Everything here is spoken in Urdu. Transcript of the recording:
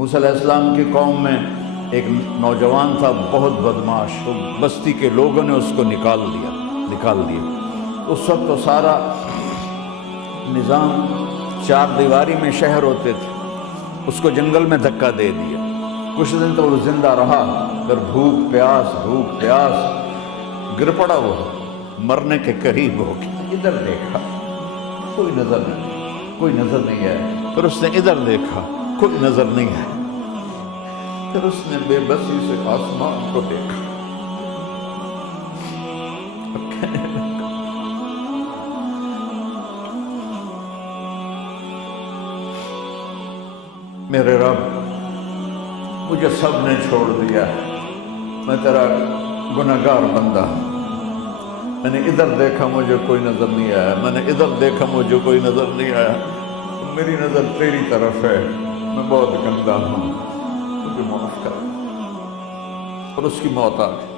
موسیٰ علیہ السلام کی قوم میں ایک نوجوان تھا بہت بدماش، تو بستی کے لوگوں نے اس کو نکال دیا۔ اس وقت تو سارا نظام چار دیواری میں شہر ہوتے تھے، اس کو جنگل میں دھکا دے دیا۔ کچھ دن تو وہ زندہ رہا، پھر بھوک پیاس گر پڑا، وہ مرنے کے قریب ہو گیا۔ ادھر دیکھا، کوئی نظر نہیں ہے۔ پھر اس نے ادھر دیکھا، کوئی نظر نہیں ہے۔ پھر اس نے بے بسی سے آسمان کو دیکھا اور کہنے لگا میرے رب، مجھے سب نے چھوڑ دیا، میں تیرا گنہگار بندہ ہوں۔ میں نے ادھر دیکھا، مجھے کوئی نظر نہیں آیا، میں نے ادھر دیکھا، مجھے کوئی نظر نہیں آیا۔ میری نظر تیری طرف ہے، میں بہت گندا ہوں، مجھے معاف کر۔ اور اس کی موت آ گئی۔